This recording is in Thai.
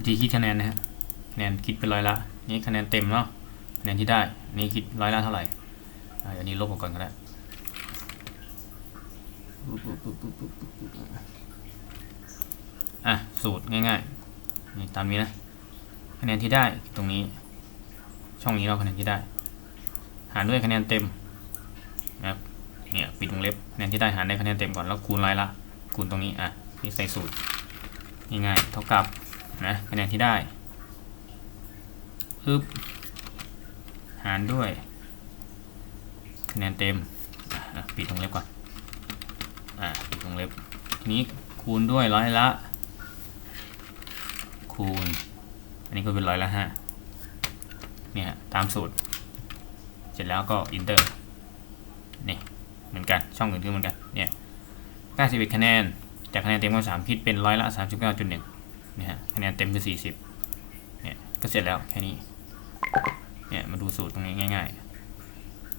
วิธีคิดคะแนนนะฮะคะแนนคิดเป็นร้อยละ นี่คะแนนเต็มเนาะคะแนนที่ได้ นี่คิดร้อยละเท่าไหร่อันนี้ลบออกก่อนก็ได้อะสูตรง่ายๆนี่ตามนี้นะคะแนนที่ได้ตรงนี้ ช่องนี้เราคะแนนที่ได้ หารด้วยคะแนนเต็มนะครับเนี่ยปิดวงเล็บคะแนนที่ได้หารได้คะแนนเต็มก่อนแล้วคูณร้อยละ คูณตรงนี้อะนี่ใส่สูตรง่ายๆเท่ากับ นะคะแนนที่ได้ปึ๊บหารด้วย คะแนนเต็มปิดวงเล็บก่อนอะปิดวงเล็บทีนี้คูณด้วยร้อยละ คูณ อันนี้ก็เป็นร้อยละห้าเนี่ยตามสูตร เสร็จแล้วก็ enter นี่เหมือนกันช่องอื่นก็เหมือนกันเนี่ย91คะแนน จากคะแนนเต็มก็3คิดเป็นร้อยละ 39.1เนะฮะคะแนนเต็มคือ40เนี่ยก็เสร็จแล้วแค่นี้เนี่ยมาดูสูตรตรงนี้ง่าย ๆ